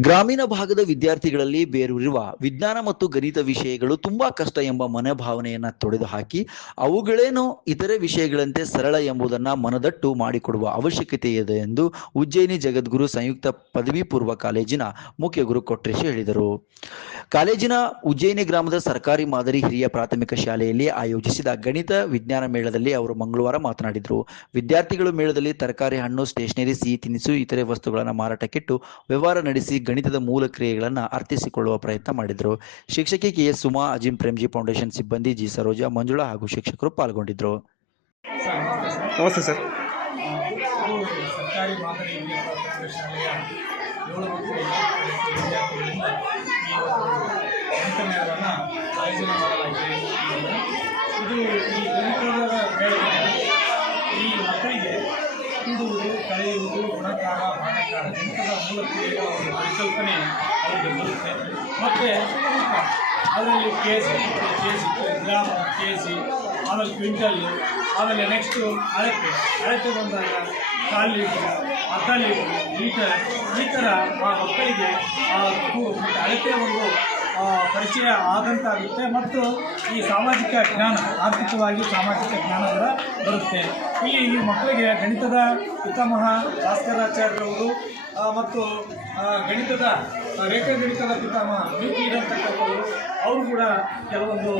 ಗ್ರಾಮೀಣ ಭಾಗದ ವಿದ್ಯಾರ್ಥಿಗಳಲ್ಲಿ ಬೇರೂರಿರುವ ವಿಜ್ಞಾನ ಮತ್ತು ಗಣಿತ ವಿಷಯಗಳು ತುಂಬಾ ಕಷ್ಟ ಎಂಬ ಮನೋಭಾವನೆಯನ್ನ ತೊಡೆದು ಹಾಕಿ ಅವುಗಳೇನೋ ಇತರೆ ವಿಷಯಗಳಂತೆ ಸರಳ ಎಂಬುದನ್ನ ಮನದಟ್ಟು ಮಾಡಿಕೊಡುವ ಅವಶ್ಯಕತೆ ಇದೆ ಎಂದು ಉಜ್ಜಯಿನಿ ಜಗದ್ಗುರು ಸಂಯುಕ್ತ ಪದವಿ ಪೂರ್ವ ಕಾಲೇಜಿನ ಮುಖ್ಯ ಗುರು ಕೊಟ್ರೇಶ್ ಹೇಳಿದರು. ಕಾಲೇಜಿನ ಉಜ್ಜಯಿನಿ ಗ್ರಾಮದ ಸರ್ಕಾರಿ ಮಾದರಿ ಹಿರಿಯ ಪ್ರಾಥಮಿಕ ಶಾಲೆಯಲ್ಲಿ ಆಯೋಜಿಸಿದ ಗಣಿತ ವಿಜ್ಞಾನ ಮೇಳದಲ್ಲಿ ಅವರು ಮಂಗಳವಾರ ಮಾತನಾಡಿದರು. ವಿದ್ಯಾರ್ಥಿಗಳು ಮೇಳದಲ್ಲಿ ತರಕಾರಿ ಹಣ್ಣು, ಸ್ಟೇಷನರಿ, ಸಿಹಿ ತಿನಿಸು, ಇತರೆ ವಸ್ತುಗಳನ್ನು ಮಾರಾಟಕ್ಕಿಟ್ಟು ವ್ಯವಹಾರ ನಡೆಸಿ ಗಣಿತದ ಮೂಲ ಕ್ರಿಯೆಗಳನ್ನು ಅರ್ಥಿಸಿಕೊಳ್ಳುವ ಪ್ರಯತ್ನ ಮಾಡಿದರು. ಶಿಕ್ಷಕಿ K S Suma Azim Premji foundation ಸಿಬ್ಬಂದಿ ಜಿ ಸರೋಜಾ ಮಂಜುಳಾ ಹಾಗೂ ಶಿಕ್ಷಕರು ಪಾಲ್ಗೊಂಡಿದ್ದರು ನಮಸ್ತೆ ಸರ್. ಇದು ಸರ್ಕಾರಿ ಮಾದರಿ ಹಿರಿಯ ಪ್ರಾಥಮಿಕ ಶಾಲೆಯ ಏಳು ಮತ್ತು ವಿದ್ಯಾರ್ಥಿಗಳಿಂದ ಈ ಒಂದು ಗಣಿತ ಮೇಳವನ್ನು ಆಯೋಜನೆ ಮಾಡಲಾಗಿದೆ ಇದು ಈ ಗಣಿತದ ಮೇಳದಲ್ಲಿ ಈ ಮಕ್ಕಳಿಗೆ ಕೂಡುವುದು ಕಳೆಯುವುದು ಗುಣಕಾರ ಬಾಣಕಾರ ಗಣಿತದ ಮೂಲ ಕ್ರಿಯೆಗಳ ಒಂದು ಪರಿಕಲ್ಪನೆ ಅವರಿಗೆ ಬರುತ್ತೆ ಮತ್ತು ಅದರಲ್ಲಿ K C K C gram K C ಆಮೇಲೆ ಕ್ವಿಂಟಲ್ಲು ಆಮೇಲೆ ನೆಕ್ಸ್ಟು ಅಳತೆ ಅಳತೆ ಬಂದಾಗ ಕಾಲು ಲೀಟ್ರ್, ಅರ್ಧ ಲೀಟ್ರ್, ಲೀಟರ್, ಈ ಥರ ಆ ಮಕ್ಕಳಿಗೆ ಮತ್ತೆ ಒಂದು ಪರಿಚಯ ಆದಂತಾಗುತ್ತೆ ಮತ್ತು ಈ ಸಾಮಾಜಿಕ ಜ್ಞಾನ, ಆರ್ಥಿಕವಾಗಿ ಸಾಮಾಜಿಕ ಜ್ಞಾನ ಕೂಡ ಬರುತ್ತೆ. ಇಲ್ಲಿ ಈ ಮಕ್ಕಳಿಗೆ ಗಣಿತದ ಪಿತಾಮಹ ಭಾಸ್ಕರಾಚಾರ್ಯರವರು ಮತ್ತು ಗಣಿತದ ರೇಖಾಗಣಿತದ ರೇಖಾ ಗಣಿತದ ಪಿತಾಮಹ ಯು ಪಿ ಅಂತಕ್ಕಂಥವರು ಅವರು ಕೂಡ ಕೆಲವೊಂದು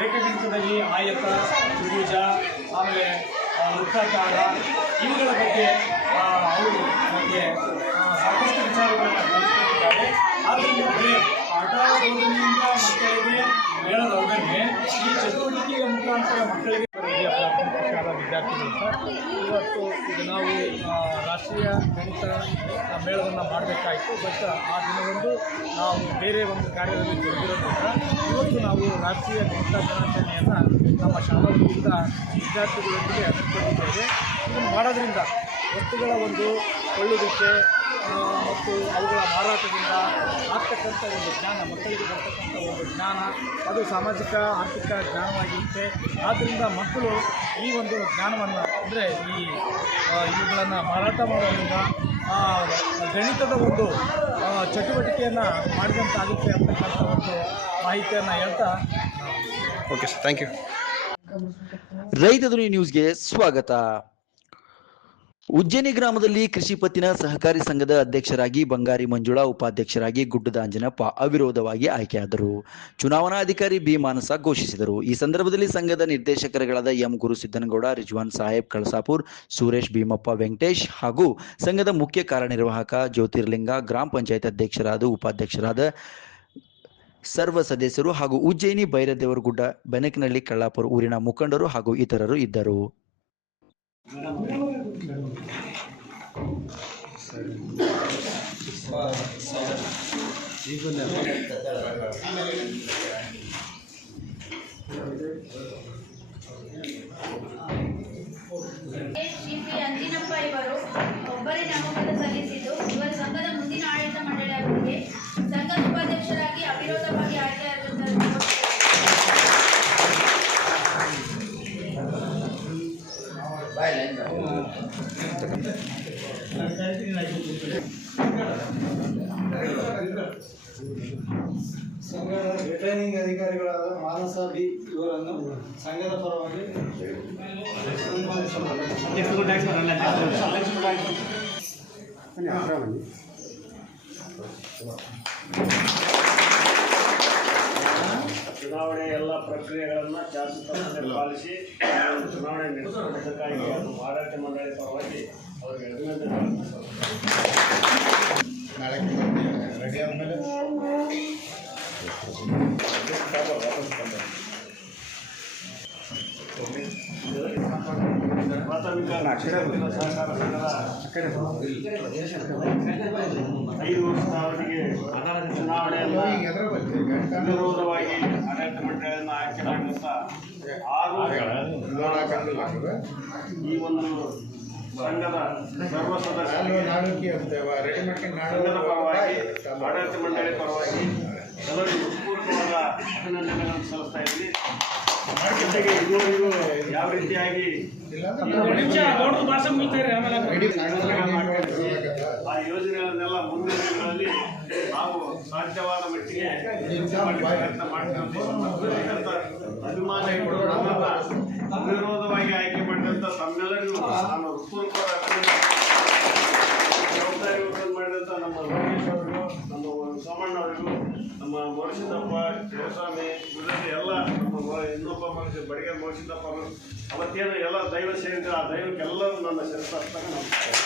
ರೇಖಾಗಣಿತದಲ್ಲಿ ಆಯತ, ತ್ರಿಭುಜ, ಆಮೇಲೆ ವೃತ್ತಾಕಾರ, ಇವುಗಳ ಬಗ್ಗೆ ಅವರು ನಮಗೆ ಸಾಕಷ್ಟು ವಿಚಾರಗಳನ್ನು ಆದ್ದರಿಂದ ಚಟುವಟಿಕೆಯ ಮುಖಾಂತರ ಮಕ್ಕಳಿಗೆ ವಿದ್ಯಾರ್ಥಿಗಳು ಇವತ್ತು ನಾವು ರಾಷ್ಟ್ರೀಯ ಗಣಿತ ಮೇಳವನ್ನು ಮಾಡಬೇಕಾಯಿತು. ಬಟ್ ಆ ದಿನವೊಂದು ನಾವು ಬೇರೆ ಒಂದು ಕಾರ್ಯದಲ್ಲಿ ತೊಡಗಿರೋದ್ರಿಂದ ಇವತ್ತು ನಾವು ರಾಷ್ಟ್ರೀಯ ಗಣಿತ ದಿನಾಚರಣೆಯನ್ನು ನಮ್ಮ ಶಾಲಾ ವತಿಯಿಂದ ವಿದ್ಯಾರ್ಥಿಗಳೊಂದಿಗೆ ಹಮ್ಮಿಕೊಂಡಿದ್ದೇವೆ ಇದನ್ನು ಮಾಡೋದ್ರಿಂದ ವಸ್ತುಗಳ ಒಂದು ಕೊಳ್ಳುವಿಕೆ ಮತ್ತು ಅವುಗಳ ಮಾರಾಟದಿಂದ ಆಗ್ತಕ್ಕಂಥ ಒಂದು ಜ್ಞಾನ ಮಕ್ಕಳಿಗೆ ಬರ್ತಕ್ಕಂಥ ಒಂದು ಜ್ಞಾನ ಅದು ಸಾಮಾಜಿಕ ಆರ್ಥಿಕ ಜ್ಞಾನವಾಗಿರುತ್ತೆ. ಆದ್ದರಿಂದ ಮಕ್ಕಳು ಈ ಒಂದು ಜ್ಞಾನವನ್ನು ಅಂದರೆ ಈ ಇವುಗಳನ್ನು ಮಾರಾಟ ಮಾಡೋದ್ರಿಂದ ಆ, ಗಣಿತದ ಒಂದು ಚಟುವಟಿಕೆಯನ್ನು ಮಾಡಿದಂತಾಗುತ್ತೆ ಅಂತಕ್ಕಂಥ ಒಂದು ಮಾಹಿತಿಯನ್ನು ಹೇಳ್ತಾ ಓಕೆ ಸರ್ ಥ್ಯಾಂಕ್ ಯು ರೈತ ಧ್ವನಿ ನ್ಯೂಸ್ಗೆ ಸ್ವಾಗತ. ಉಜ್ಜಯಿನಿ ಗ್ರಾಮದಲ್ಲಿ ಕೃಷಿ ಪತ್ತಿನ ಸಹಕಾರಿ ಸಂಘದ ಅಧ್ಯಕ್ಷರಾಗಿ ಬಂಗಾರಿ ಮಂಜುಳಾ, ಉಪಾಧ್ಯಕ್ಷರಾಗಿ ಗುಡ್ಡದ ಅಂಜನಪ್ಪ ಅವಿರೋಧವಾಗಿ ಆಯ್ಕೆಯಾದರು. ಚುನಾವಣಾಧಿಕಾರಿ ಬಿ ಮಾನಸ ಘೋಷಿಸಿದರು. ಈ ಸಂದರ್ಭದಲ್ಲಿ ಸಂಘದ ನಿರ್ದೇಶಕರುಗಳಾದ ಎಂ ಗುರುಸಿದ್ದನಗೌಡ, ರಿಜ್ವಾನ್ ಸಾಹೇಬ್, ಕಳಸಾಪುರ್, ಸುರೇಶ್ ಭೀಮಪ್ಪ ವೆಂಕಟೇಶ್ ಹಾಗೂ ಸಂಘದ ಮುಖ್ಯ ಕಾರ್ಯನಿರ್ವಾಹಕ ಜ್ಯೋತಿರ್ಲಿಂಗ, ಗ್ರಾಮ ಪಂಚಾಯತ್ ಅಧ್ಯಕ್ಷರಾದ, ಉಪಾಧ್ಯಕ್ಷರಾದ ಸರ್ವ ಸದಸ್ಯರು ಹಾಗೂ ಉಜ್ಜಯಿನಿ ಬೈರದೇವರಗುಡ್ಡ ಬೆನಕನಹಳ್ಳಿ ಕಳ್ಳಾಪುರ ಊರಿನ ಮುಖಂಡರು ಹಾಗೂ ಇತರರು ಇದ್ದರು. ಅಂಜಿನಪ್ಪ ಇವರು ಒಬ್ಬರೇ ನಾಮಪತ್ರ ಸಲ್ಲಿಸಿದ್ದು. ಇವರು ಸಂಘದ ಮುಂದಿನ ಆಡಳಿತ ಮಂಡಳಿ ಅವರಿಗೆ ಸಂಘದ ಉಪಾಧ್ಯಕ್ಷರಾಗಿ, ಅವಿರೋಧವಾಗಿ ಆಯ್ಕೆಯಾಗಿರುತ್ತಾರೆ ಸಂಘದ ಮಾನಸ ಬಿ ಇವರನ್ನು ಸಂಘದ ಪರವಾಗಿ ಚುನಾವಣೆ ಎಲ್ಲ ಪ್ರಕ್ರಿಯೆಗಳನ್ನು ಶಾಸಕರನ್ನು ಪಾಲಿಸಿ ನಾವು ಚುನಾವಣೆ ನಡೆಸುವುದಕ್ಕಾಗಿ ಅದು ಆಡಳಿತ ಮಂಡಳಿ ಪರವಾಗಿ ಅವರಿಗೆ ಅಭಿನಂದನೆ ಪ್ರಾಥಮಿಕ ಸಹಕಾರ ಸಂಘದ ಐದು ವರ್ಷದ ಅವಧಿಗೆ ಚುನಾವಣೆಯನ್ನು ವಿರೋಧವಾಗಿ ಆಡಳಿತ ಮಂಡಳಿಯನ್ನು ಆಯ್ಕೆ ಮಾಡಿದಂಥ ಆರು ಈ ಒಂದು ಸಂಘದ ಸರ್ವ ಸದಸ್ಯರ ಪರವಾಗಿ ಆಡಳಿತ ಮಂಡಳಿ ಪರವಾಗಿ ಎಲ್ಲರಿಗೂ ಪೂರ್ವಕವಾದ ಅಭಿನಂದನೆಗಳನ್ನು ಸಲ್ಲಿಸ್ತಾ ಇದ್ದೀನಿ ಜೊತೆಗೆ ಯಾವ ರೀತಿಯಾಗಿ ಆ ಯೋಜನೆಗಳನ್ನೆಲ್ಲ ಮುಂದಿನ ದಿನಗಳಲ್ಲಿ ನಾವು ಸಾಧ್ಯವಾದ ಮಟ್ಟಿಗೆ ಅಂತ ಅಭಿಮಾನ ಅವಿರೋಧವಾಗಿ ಆಯ್ಕೆ ಮಾಡಿದಂಥ ತಮ್ಮೆಲ್ಲರಿಗೂ ನಾನು ಹೃತ್ಪೂರ್ವಕವಾದ ಶಿವಸ್ವಾಮಿ ಇವರಲ್ಲಿ ಎಲ್ಲ ಇನ್ನೊಬ್ಬ ಮನುಷ್ಯ ಬಡಿಗೆ ಅವರು ಅವತ್ತೇನು ಎಲ್ಲ ದೈವ ಸೇರಿದ್ರು ಆ ದೈವಕ್ಕೆಲ್ಲರೂ ನನ್ನ ಶಿರಸ್ತಾಗ ನಮಸ್ಕಾರ.